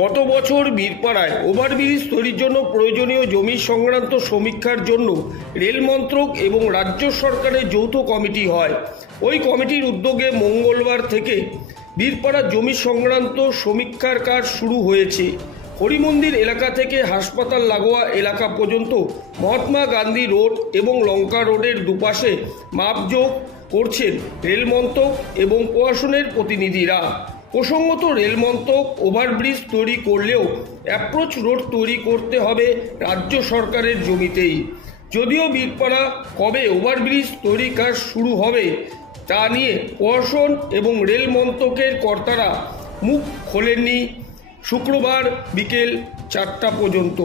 গত বছর বীরপাড়ায় ওভারব্রিজ তৈরির জন্য প্রয়োজনীয় জমি সংক্রান্ত সমীক্ষার জন্য রেল মন্ত্রক এবং রাজ্য সরকারের যৌথ কমিটি হয়। ওই কমিটির উদ্যোগে মঙ্গলবার থেকে বীরপাড়া জমি সংক্রান্ত সমীক্ষার কাজ শুরু হয়েছে। হরিমন্দির এলাকা থেকে হাসপাতাল লাগোয়া এলাকা পর্যন্ত মহাত্মা গান্ধী রোড এবং লঙ্কা রোডের দুপাশে মাপজোক করছেন রেল মন্ত্রক এবং প্রশাসনের প্রতিনিধিরা। প্রসঙ্গত, রেল মন্ত্রক ওভারব্রিজ তৈরি করলেও অ্যাপ্রোচ রোড তৈরি করতে হবে রাজ্য সরকারের জমিতেই। যদিও বীরপাড়া কবে ওভারব্রিজ তৈরি কাজ শুরু হবে তা নিয়ে প্রশাসন এবং রেল মন্ত্রকের কর্তারা মুখ খোলেননি শুক্রবার বিকেল 4টা পর্যন্ত।